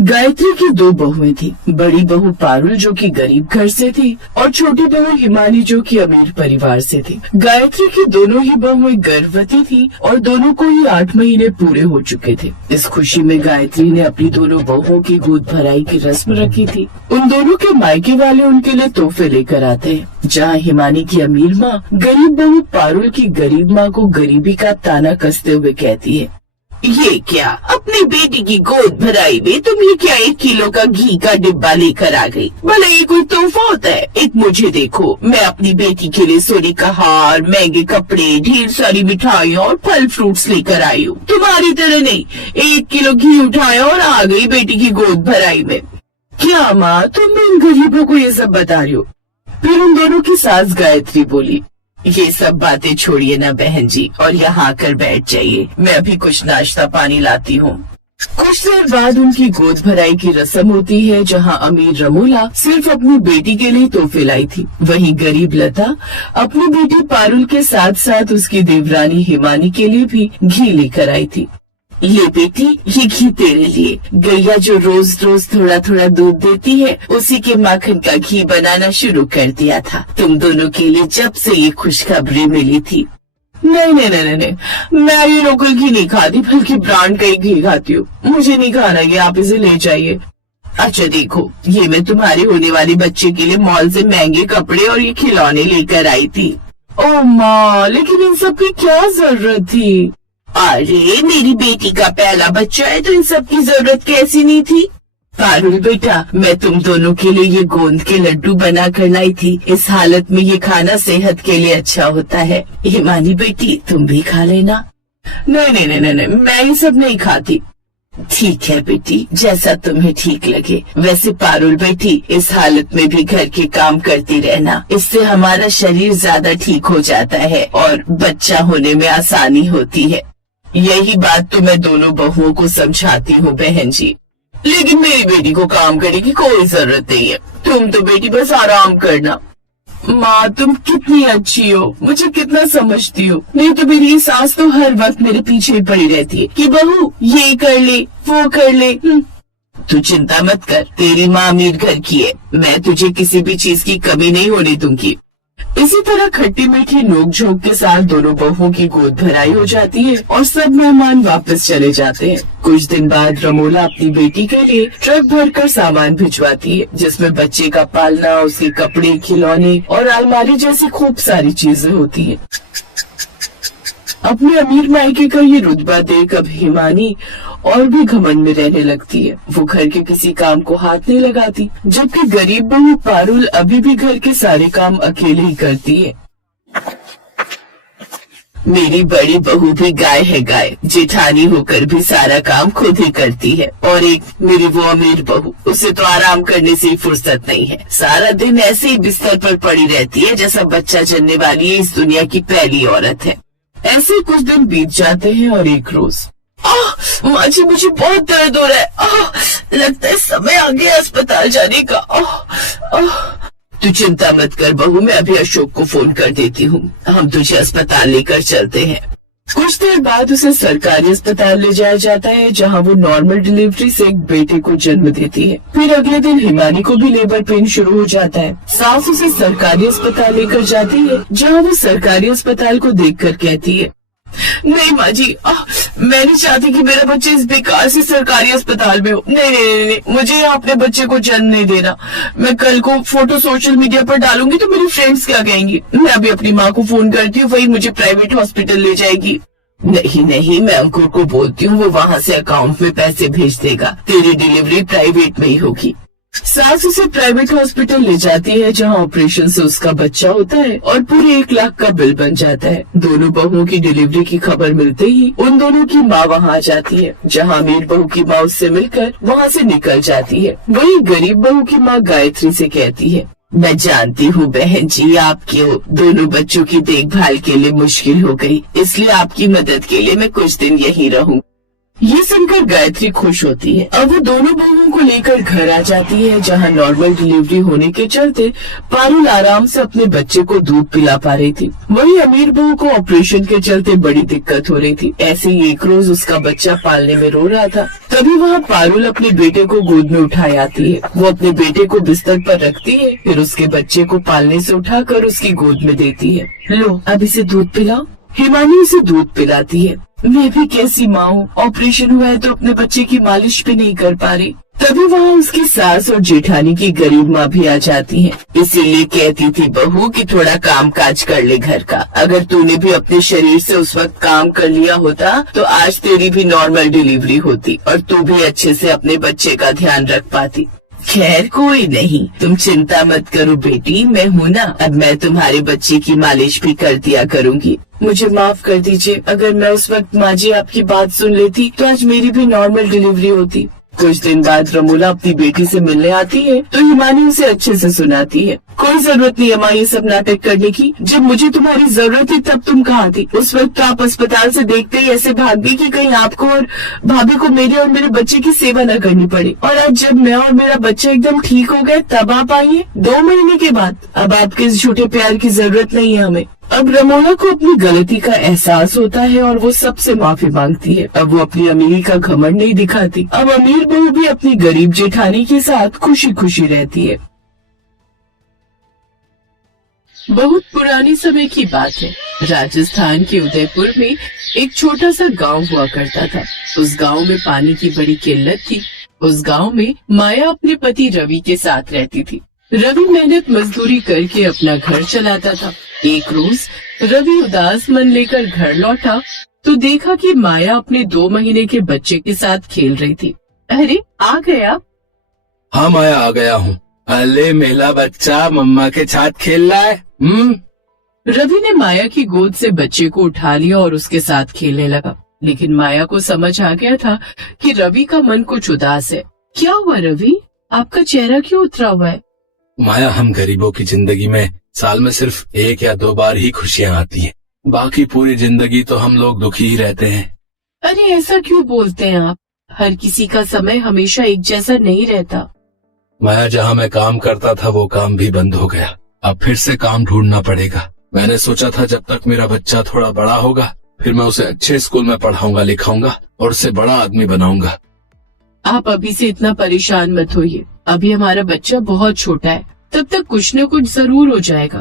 गायत्री की दो बहुएं थी। बड़ी बहू पारुल जो कि गरीब घर से थी और छोटी बहू हिमानी जो कि अमीर परिवार से थी। गायत्री की दोनों ही बहुएं गर्भवती थी और दोनों को ही 8 महीने पूरे हो चुके थे। इस खुशी में गायत्री ने अपनी दोनों बहुओं की गोद भराई की रस्म रखी थी। उन दोनों के मायके वाले उनके लिए तोहफे लेकर आते हैं। जहाँ हिमानी की अमीर माँ गरीब बहू पारुल की गरीब माँ को गरीबी का ताना कसते हुए कहती है, ये क्या, अपनी बेटी की गोद भराई में तुम ये क्या 1 किलो का घी का डिब्बा लेकर आ गई? भला ये कोई तोहफा होता है? एक मुझे देखो, मैं अपनी बेटी के लिए सोने का हार, महंगे कपड़े, ढेर सारी मिठाइयाँ और फल फ्रूट्स लेकर आई हूँ। तुम्हारी तरह नहीं 1 किलो घी उठाया और आ गई बेटी की गोद भराई में। क्या माँ, तुम इन गरीबों को ये सब बता रही हो? फिर उन दोनों की सास गायत्री बोली, ये सब बातें छोड़िए ना बहन जी और यहाँ आकर बैठ जाइए, मैं अभी कुछ नाश्ता पानी लाती हूँ। कुछ देर बाद उनकी गोद भराई की रस्म होती है, जहाँ अमीर रमोला सिर्फ अपनी बेटी के लिए तोहफे लाई थी। वहीं गरीब लता अपनी बेटी पारुल के साथ साथ उसकी देवरानी हिमानी के लिए भी घी लेकर आई थी। ये बेटी, ये घी तेरे लिए। गैया जो रोज रोज थोड़ा थोड़ा दूध देती है, उसी के माखन का घी बनाना शुरू कर दिया था। तुम दोनों के लिए जब से ये खुशखबरी मिली थी। नहीं नहीं नहीं नहीं, मैं ये लोकल घी नहीं खाती, बल्कि ब्रांड का ही घी खाती हूँ। मुझे नहीं खाना ये, आप इसे ले जाइए। अच्छा देखो, ये मैं तुम्हारे होने वाले बच्चे के लिए मॉल से महंगे कपड़े और ये खिलौने लेकर आई थी। ओ माँ, लेकिन इन सब की क्या जरूरत थी? अरे मेरी बेटी का पहला बच्चा है तो इन सब की जरूरत कैसी नहीं थी? पारुल बेटा, मैं तुम दोनों के लिए ये गोंद के लड्डू बना कर लाई थी। इस हालत में ये खाना सेहत के लिए अच्छा होता है। हिमानी बेटी, तुम भी खा लेना। नहीं नहीं नहीं नहीं, मैं ये सब नहीं खाती। ठीक है बेटी, जैसा तुम्हें ठीक लगे। वैसे पारुल बेटी, इस हालत में भी घर के काम करती रहना, इससे हमारा शरीर ज्यादा ठीक हो जाता है और बच्चा होने में आसानी होती है। यही बात तो मैं दोनों बहुओं को समझाती हूँ बहन जी, लेकिन मेरी बेटी को काम करने की कोई जरूरत नहीं है। तुम तो बेटी बस आराम करना। माँ, तुम कितनी अच्छी हो, मुझे कितना समझती हो। नहीं तो मेरी सास तो हर वक्त मेरे पीछे पड़ी रहती है कि बहू ये कर ले, वो कर ले। तू चिंता मत कर, तेरी माँ अमीर घर की है, मैं तुझे किसी भी चीज की कमी नहीं होने दूंगी। इसी तरह खट्टी मीठी नोक-झोंक के साथ दोनों बहुओं की गोद भराई हो जाती है और सब मेहमान वापस चले जाते हैं। कुछ दिन बाद रमोला अपनी बेटी के लिए ट्रक भरकर सामान भिजवाती है, जिसमें बच्चे का पालना, उसके कपड़े, खिलौने और अलमारी जैसी खूब सारी चीजें होती हैं। अपने अमीर मायके का ये रुतबा देख अब हिमानी और भी घमंड में रहने लगती है। वो घर के किसी काम को हाथ नहीं लगाती, जबकि गरीब बहू पारुल अभी भी घर के सारे काम अकेले ही करती है। मेरी बड़ी बहू भी गाय है गाय, जेठानी होकर भी सारा काम खुद ही करती है। और एक मेरी वो अमीर बहू, उसे तो आराम करने से ही फुर्सत नहीं है। सारा दिन ऐसे ही बिस्तर पर पड़ी रहती है जैसा बच्चा जन्ने वाली इस दुनिया की पहली औरत है। ऐसे कुछ दिन बीत जाते हैं और एक रोज, माँ जी मुझे बहुत दर्द हो रहा है, लगता है समय आ गया अस्पताल जाने का। तू चिंता मत कर बहू, मैं अभी अशोक को फोन कर देती हूँ, हम तुझे अस्पताल लेकर चलते हैं। कुछ देर बाद उसे सरकारी अस्पताल ले जाया जाता है, जहाँ वो नॉर्मल डिलीवरी से एक बेटे को जन्म देती है। फिर अगले दिन हिमानी को भी लेबर पेन शुरू हो जाता है। सास उसे सरकारी अस्पताल लेकर जाती है, जहाँ वो सरकारी अस्पताल को देखकर कहती है, नहीं माँ जी, मैं नहीं चाहती कि मेरा बच्चा इस बेकार से सरकारी अस्पताल में हो। नहीं नहीं नहीं, नहीं, मुझे यहाँ अपने बच्चे को जन्म नहीं देना। मैं कल को फोटो सोशल मीडिया पर डालूंगी तो मेरी फ्रेंड्स क्या कहेंगी। मैं अभी अपनी माँ को फोन करती हूँ, वही मुझे प्राइवेट हॉस्पिटल ले जाएगी। नहीं नहीं, मैं अंकुर को बोलती हूँ, वो वहाँ से अकाउंट में पैसे भेज देगा, तेरी डिलीवरी प्राइवेट में ही होगी। सास उसे प्राइवेट हॉस्पिटल ले जाती है, जहाँ ऑपरेशन से उसका बच्चा होता है और पूरे 1 लाख का बिल बन जाता है। दोनों बहुओं की डिलीवरी की खबर मिलते ही उन दोनों की माँ वहाँ आ जाती है, जहाँ अमीर बहू की माँ उससे मिलकर वहाँ से निकल जाती है। वही गरीब बहू की माँ गायत्री से कहती है, मैं जानती हूँ बहन जी, आपके दोनों बच्चों की देखभाल के लिए मुश्किल हो गई, इसलिए आपकी मदद के लिए मैं कुछ दिन यहीं रहूँ। ये सुनकर गायत्री खुश होती है। अब वो दोनों बहुओं को लेकर घर आ जाती है, जहाँ नॉर्मल डिलीवरी होने के चलते पारुल आराम से अपने बच्चे को दूध पिला पा रही थी। वही अमीर बहू को ऑपरेशन के चलते बड़ी दिक्कत हो रही थी। ऐसे ही एक रोज उसका बच्चा पालने में रो रहा था। तभी वहाँ पारुल अपने बेटे को गोद में उठाए आती है। वो अपने बेटे को बिस्तर पर रखती है, फिर उसके बच्चे को पालने से उठाकर उसकी गोद में देती है। लो अब इसे दूध पिलाओ। हिमानी उसे दूध पिलाती है। मैं भी कैसी माँ हूँ, ऑपरेशन हुआ है तो अपने बच्चे की मालिश भी नहीं कर पा रही। तभी वहाँ उसकी सास और जेठानी की गरीब माँ भी आ जाती हैं। इसीलिए कहती थी बहू कि थोड़ा काम काज कर ले घर का। अगर तूने भी अपने शरीर से उस वक्त काम कर लिया होता तो आज तेरी भी नॉर्मल डिलीवरी होती और तू भी अच्छे से अपने बच्चे का ध्यान रख पाती। खैर कोई नहीं, तुम चिंता मत करो बेटी, मैं हूँ ना। अब मैं तुम्हारे बच्चे की मालिश भी कर दिया करूँगी। मुझे माफ कर दीजिए, अगर मैं उस वक्त माँ जी आपकी बात सुन लेती तो आज मेरी भी नॉर्मल डिलीवरी होती। कुछ दिन बाद रमोला अपनी बेटी से मिलने आती है तो हिमानी उसे अच्छे से सुनाती है। कोई जरूरत नहीं है माँ ये सब नाटक करने की। जब मुझे तुम्हारी जरूरत थी तब तुम कहाँ थी? उस वक्त तो आप अस्पताल से देखते ही ऐसे भाग गई कि कहीं आपको और भाभी को मेरे और मेरे बच्चे की सेवा न करनी पड़े। और आज जब मैं और मेरा बच्चा एकदम ठीक हो गए तब आप आई है 2 महीने के बाद। अब आपके इस झूठे प्यार की जरूरत नहीं है हमें। अब रमोला को अपनी गलती का एहसास होता है और वो सबसे माफी मांगती है। अब वो अपनी अमीरी का घमंड नहीं दिखाती। अब अमीर बहू भी अपनी गरीब जेठानी के साथ खुशी खुशी रहती है। बहुत पुरानी समय की बात है। राजस्थान के उदयपुर में एक छोटा सा गांव हुआ करता था। उस गांव में पानी की बड़ी किल्लत थी। उस गांव में माया अपने पति रवि के साथ रहती थी। रवि मेहनत मजदूरी करके अपना घर चलाता था। एक रोज रवि उदास मन लेकर घर लौटा तो देखा कि माया अपने 2 महीने के बच्चे के साथ खेल रही थी। अरे आ गए आप? हाँ माया आ गया हूँ। अरे मेरा बच्चा मम्मा के साथ खेल रहा है। रवि ने माया की गोद से बच्चे को उठा लिया और उसके साथ खेलने लगा। लेकिन माया को समझ आ गया था कि रवि का मन कुछ उदास है। क्या हुआ रवि, आपका चेहरा क्यों उतरा हुआ है? माया हम गरीबों की जिंदगी में साल में सिर्फ 1 या 2 बार ही खुशियाँ आती हैं। बाकी पूरी जिंदगी तो हम लोग दुखी ही रहते हैं। अरे ऐसा क्यों बोलते हैं आप? हर किसी का समय हमेशा एक जैसा नहीं रहता। माया जहाँ मैं काम करता था वो काम भी बंद हो गया। अब फिर से काम ढूंढना पड़ेगा। मैंने सोचा था जब तक मेरा बच्चा थोड़ा बड़ा होगा फिर मैं उसे अच्छे स्कूल में पढ़ाऊंगा लिखाऊंगा और उसे बड़ा आदमी बनाऊंगा। आप अभी से इतना परेशान मत होइए। अभी हमारा बच्चा बहुत छोटा है, तब तक कुछ न कुछ जरूर हो जाएगा।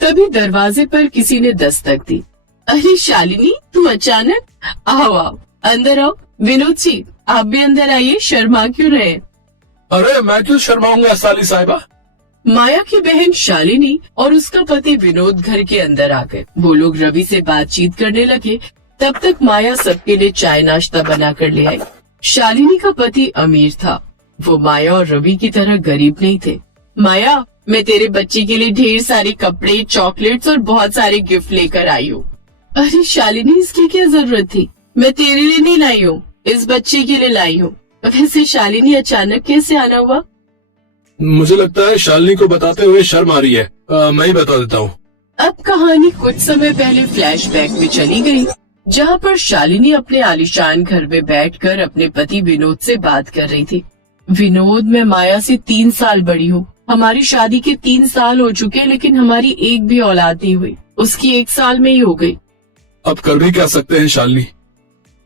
तभी दरवाजे पर किसी ने दस्तक दी। अरे शालिनी, तुम अचानक? आओ आओ, अंदर आओ। विनोद जी आप भी अंदर आइए, शर्मा क्यों रहे? अरे मैं क्यों शर्माऊंगा साली साहिबा। माया की बहन शालिनी और उसका पति विनोद घर के अंदर आ गए। वो लोग रवि से बातचीत करने लगे। तब तक माया सबके लिए चाय नाश्ता बना कर ले आई। शालिनी का पति अमीर था। वो माया और रवि की तरह गरीब नहीं थे। माया, मैं तेरे बच्चे के लिए ढेर सारे कपड़े, चॉकलेट्स और बहुत सारे गिफ्ट लेकर आई हूँ। अरे शालिनी, इसकी क्या जरूरत थी? मैं तेरे लिए नहीं लाई हूँ, इस बच्चे के लिए लाई हूँ। वैसे शालिनी अचानक कैसे आना हुआ? मुझे लगता है शालिनी को बताते हुए शर्म आ रही है। मैं ही बता देता हूँ। अब कहानी कुछ समय पहले फ्लैशबैक में चली गई, जहाँ पर शालिनी अपने आलीशान घर में बैठकर अपने पति विनोद से बात कर रही थी। विनोद, मैं माया से 3 साल बड़ी हूँ। हमारी शादी के 3 साल हो चुके लेकिन हमारी एक भी औलाद नहीं हुई। उसकी 1 साल में ही हो गई। अब कर भी क्या सकते हैं शालिनी?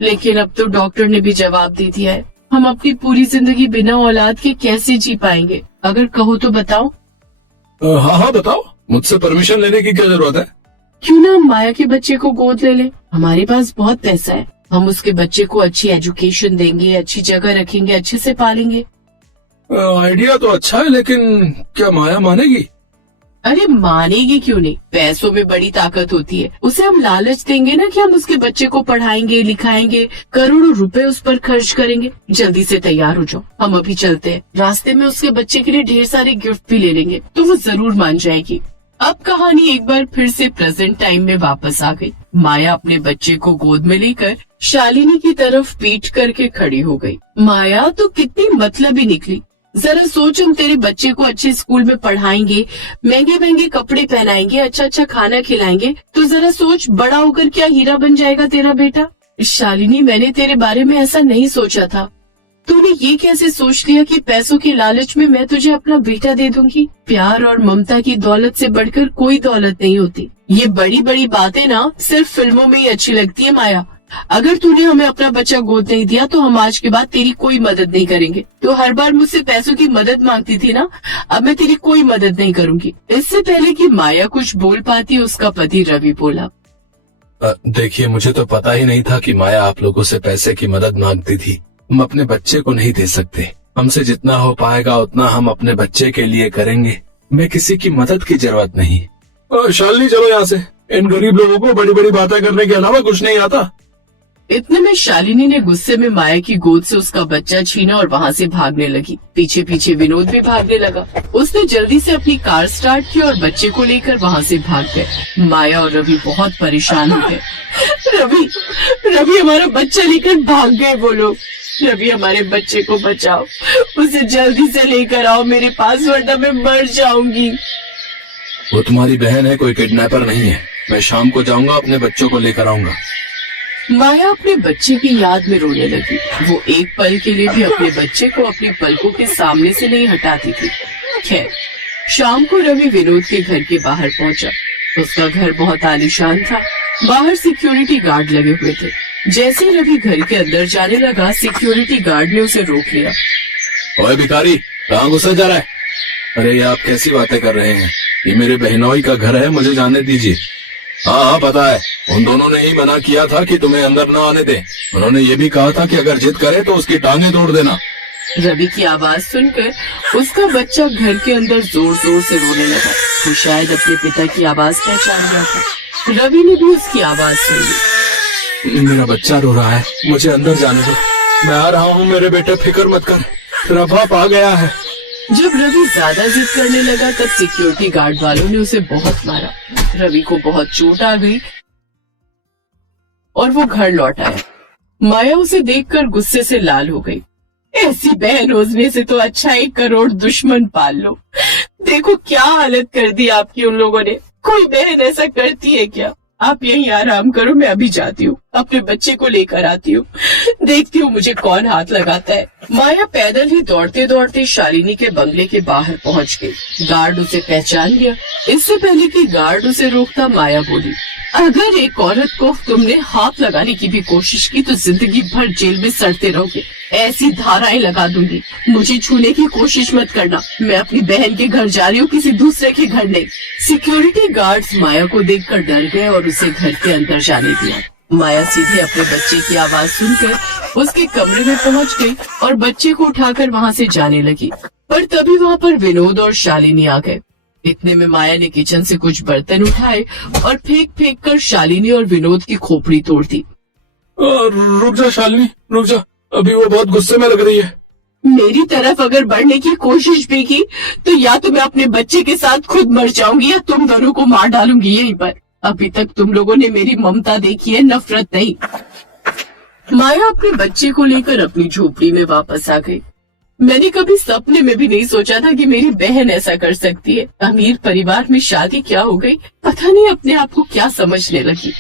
लेकिन अब तो डॉक्टर ने भी जवाब दे दिया है। हम अपनी पूरी जिंदगी बिना औलाद के कैसे जी पाएंगे? अगर कहो तो बताओ। हाँ हाँ बताओ, मुझसे परमिशन लेने की क्या जरूरत है? क्यों ना हम माया के बच्चे को गोद ले लें? हमारे पास बहुत पैसा है। हम उसके बच्चे को अच्छी एजुकेशन देंगे, अच्छी जगह रखेंगे, अच्छे से पालेंगे। आइडिया तो अच्छा है लेकिन क्या माया मानेगी? अरे मानेगी क्यों नहीं? पैसों में बड़ी ताकत होती है। उसे हम लालच देंगे ना कि हम उसके बच्चे को पढ़ाएंगे, लिखाएंगे, करोड़ों रुपए उस पर खर्च करेंगे। जल्दी से तैयार हो जाओ, हम अभी चलते हैं। रास्ते में उसके बच्चे के लिए ढेर सारे गिफ्ट भी ले लेंगे तो वो जरूर मान जाएगी। अब कहानी एक बार फिर से प्रेजेंट टाइम में वापस आ गई। माया अपने बच्चे को गोद में लेकर शालिनी की तरफ पीठ करके खड़ी हो गई। माया, तो कितनी मतलबी निकली। जरा सोच, हम तेरे बच्चे को अच्छे स्कूल में पढ़ाएंगे, महंगे महंगे कपड़े पहनाएंगे, अच्छा अच्छा खाना खिलाएंगे, तो जरा सोच बड़ा होकर क्या हीरा बन जाएगा तेरा बेटा। शालिनी, मैंने तेरे बारे में ऐसा नहीं सोचा था। तूने ये कैसे सोच लिया कि पैसों के लालच में मैं तुझे अपना बेटा दे दूंगी? प्यार और ममता की दौलत से बढ़कर कोई दौलत नहीं होती। ये बड़ी बड़ी बातें ना सिर्फ फिल्मों में ही अच्छी लगती है माया। अगर तूने हमें अपना बच्चा गोद नहीं दिया तो हम आज के बाद तेरी कोई मदद नहीं करेंगे। तो हर बार मुझसे पैसों की मदद मांगती थी ना, अब मैं तेरी कोई मदद नहीं करूंगी। इससे पहले कि माया कुछ बोल पाती, उसका पति रवि बोला। देखिए, मुझे तो पता ही नहीं था कि माया आप लोगों से पैसे की मदद मांगती थी। हम अपने बच्चे को नहीं दे सकते। हमसे जितना हो पाएगा उतना हम अपने बच्चे के लिए करेंगे। मैं किसी की मदद की जरूरत नहीं। शालिनी, चलो यहाँ से। इन गरीब लोगों को बड़ी बड़ी बातें करने के अलावा कुछ नहीं आता। इतने में शालिनी ने गुस्से में माया की गोद से उसका बच्चा छीना और वहाँ से भागने लगी। पीछे पीछे विनोद भी भागने लगा। उसने जल्दी से अपनी कार स्टार्ट की और बच्चे को लेकर वहाँ से भाग गए। माया और रवि बहुत परेशान हो गए। रवि हमारा बच्चा लेकर भाग गए वो लोग। रवि, हमारे बच्चे को बचाओ, उसे जल्दी से लेकर आओ मेरे पास, वरना मैं मर जाऊंगी। वो तुम्हारी बहन है, कोई किडनैपर नहीं है। मैं शाम को जाऊंगा, अपने बच्चों को लेकर आऊंगा। माया अपने बच्चे की याद में रोने लगी। वो एक पल के लिए भी अपने बच्चे को अपनी पलकों के सामने से नहीं हटाती थी। खैर, शाम को रवि विनोद के घर के बाहर पहुंचा। उसका घर बहुत आलीशान था। बाहर सिक्योरिटी गार्ड लगे हुए थे। जैसे ही रवि घर के अंदर जाने लगा, सिक्योरिटी गार्ड ने उसे रोक लिया। ओए भिखारी, कहाँ घुसा जा रहा है? अरे ये आप कैसी बातें कर रहे हैं? ये मेरे बहनोई का घर है, मुझे जाने दीजिए। हाँ, पता है। उन दोनों ने ही मना किया था कि तुम्हें अंदर न आने दे। उन्होंने ये भी कहा था कि अगर जिद करे तो उसकी टांगें तोड़ देना। रवि की आवाज सुनकर उसका बच्चा घर के अंदर जोर जोर से रोने लगा। वो शायद अपने पिता की आवाज पहचान गया था। रवि ने भी उसकी आवाज सुनी। मेरा बच्चा रो रहा है, मुझे अंदर जाने दो। मैं आ रहा हूँ मेरे बेटे, फिक्र मत कर, तेरा बाप आ गया है। जब रवि ज्यादा जिद करने लगा तब सिक्योरिटी गार्ड वालों ने उसे बहुत मारा। रवि को बहुत चोट आ गई और वो घर लौट आया। माया उसे देखकर गुस्से से लाल हो गई। ऐसी बहन रोजने से तो अच्छा 1 करोड़ दुश्मन पाल लो। देखो क्या हालत कर दी आपकी उन लोगों ने। कोई बहन ऐसा करती है क्या? आप यहीं आराम करो, मैं अभी जाती हूँ, अपने बच्चे को लेकर आती हूँ, देखती हूँ मुझे कौन हाथ लगाता है। माया पैदल ही दौड़ते दौड़ते शालिनी के बंगले के बाहर पहुँच गई। गार्ड उसे पहचान गया। इससे पहले कि गार्ड उसे रोकता, माया बोली, अगर एक औरत को तुमने हाथ लगाने की भी कोशिश की तो जिंदगी भर जेल में सड़ते रहोगे। ऐसी धाराएं लगा दूंगी। मुझे छूने की कोशिश मत करना। मैं अपनी बहन के घर जा रही हूँ, किसी दूसरे के घर नहीं। सिक्योरिटी गार्ड्स माया को देखकर डर गए और उसे घर के अंदर जाने दिया। माया सीधे अपने बच्चे की आवाज सुनकर उसके कमरे में पहुंच गई और बच्चे को उठाकर वहां से जाने लगी। पर तभी वहां पर विनोद और शालिनी आ गए। इतने में माया ने किचन से कुछ बर्तन उठाए और फेंक फेंक कर शालिनी और विनोद की खोपड़ी तोड़ दी। रुक जा शालिनी, रुक जा, अभी वो बहुत गुस्से में लग रही है। मेरी तरफ अगर बढ़ने की कोशिश भी की तो या तो मैं अपने बच्चे के साथ खुद मर जाऊंगी या तुम दोनों को मार डालूंगी यहीं पर। अभी तक तुम लोगों ने मेरी ममता देखी है, नफरत नहीं। माया अपने बच्चे को लेकर अपनी झोपड़ी में वापस आ गई। मैंने कभी सपने में भी नहीं सोचा था कि मेरी बहन ऐसा कर सकती है। अमीर परिवार में शादी क्या हो गई, पता नहीं अपने आप को क्या समझने लगी।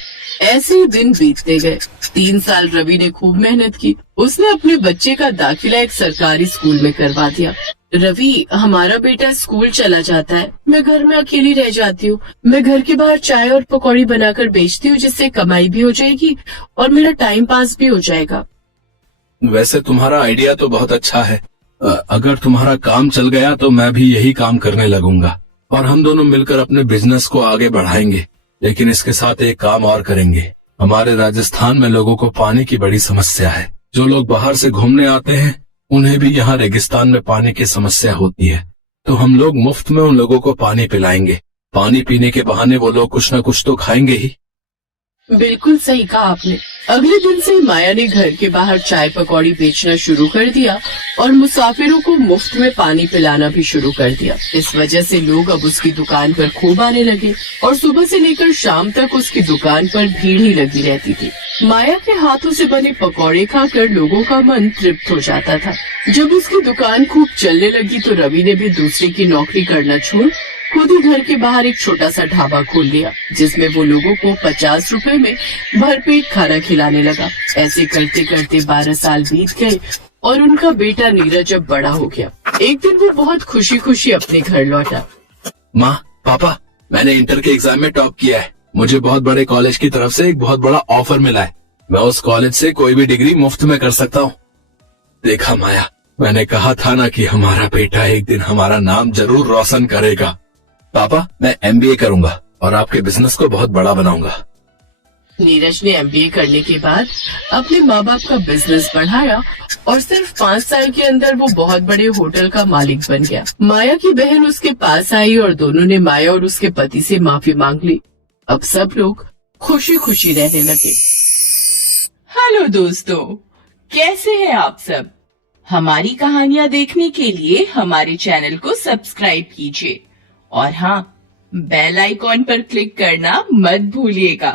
ऐसे ही दिन बीतते गए। 3 साल रवि ने खूब मेहनत की। उसने अपने बच्चे का दाखिला एक सरकारी स्कूल में करवा दिया। रवि, हमारा बेटा स्कूल चला जाता है, मैं घर में अकेली रह जाती हूँ। मैं घर के बाहर चाय और पकौड़ी बनाकर बेचती हूँ, जिससे कमाई भी हो जाएगी और मेरा टाइम पास भी हो जाएगा। वैसे तुम्हारा आइडिया तो बहुत अच्छा है। अगर तुम्हारा काम चल गया तो मैं भी यही काम करने लगूंगा और हम दोनों मिलकर अपने बिजनेस को आगे बढ़ाएंगे। लेकिन इसके साथ एक काम और करेंगे। हमारे राजस्थान में लोगों को पानी की बड़ी समस्या है। जो लोग बाहर से घूमने आते हैं उन्हें भी यहाँ रेगिस्तान में पानी की समस्या होती है। तो हम लोग मुफ्त में उन लोगों को पानी पिलाएंगे। पानी पीने के बहाने वो लोग कुछ न कुछ तो खाएंगे ही। बिल्कुल सही कहा आपने। अगले दिन से माया ने घर के बाहर चाय पकौड़ी बेचना शुरू कर दिया और मुसाफिरों को मुफ्त में पानी पिलाना भी शुरू कर दिया। इस वजह से लोग अब उसकी दुकान पर खूब आने लगे और सुबह से लेकर शाम तक उसकी दुकान पर भीड़ ही लगी रहती थी। माया के हाथों से बने पकौड़े खाकर लोगों का मन तृप्त हो जाता था। जब उसकी दुकान खूब चलने लगी तो रवि ने भी दूसरे की नौकरी करना छोड़ खुद ही घर के बाहर एक छोटा सा ढाबा खोल लिया, जिसमें वो लोगों को 50 रुपए में भरपेट खाना खिलाने लगा। ऐसे करते करते 12 साल बीत गए और उनका बेटा नीरज अब बड़ा हो गया। एक दिन वो बहुत खुशी खुशी अपने घर लौटा। माँ, पापा, मैंने इंटर के एग्जाम में टॉप किया है। मुझे बहुत बड़े कॉलेज की तरफ से एक बहुत बड़ा ऑफर मिला है। मैं उस कॉलेज से कोई भी डिग्री मुफ्त में कर सकता हूँ। देखा माया, मैंने कहा था ना कि हमारा बेटा एक दिन हमारा नाम जरूर रोशन करेगा। पापा, मैं MBA करूंगा और आपके बिजनेस को बहुत बड़ा बनाऊंगा। नीरज ने MBA करने के बाद अपने माँ बाप का बिजनेस बढ़ाया और सिर्फ 5 साल के अंदर वो बहुत बड़े होटल का मालिक बन गया। माया की बहन उसके पास आई और दोनों ने माया और उसके पति से माफी मांग ली। अब सब लोग खुशी खुशी रहने लगे। हेलो दोस्तों, कैसे हैं आप सब? हमारी कहानियाँ देखने के लिए हमारे चैनल को सब्सक्राइब कीजिए और हाँ, बेल आइकॉन पर क्लिक करना मत भूलिएगा।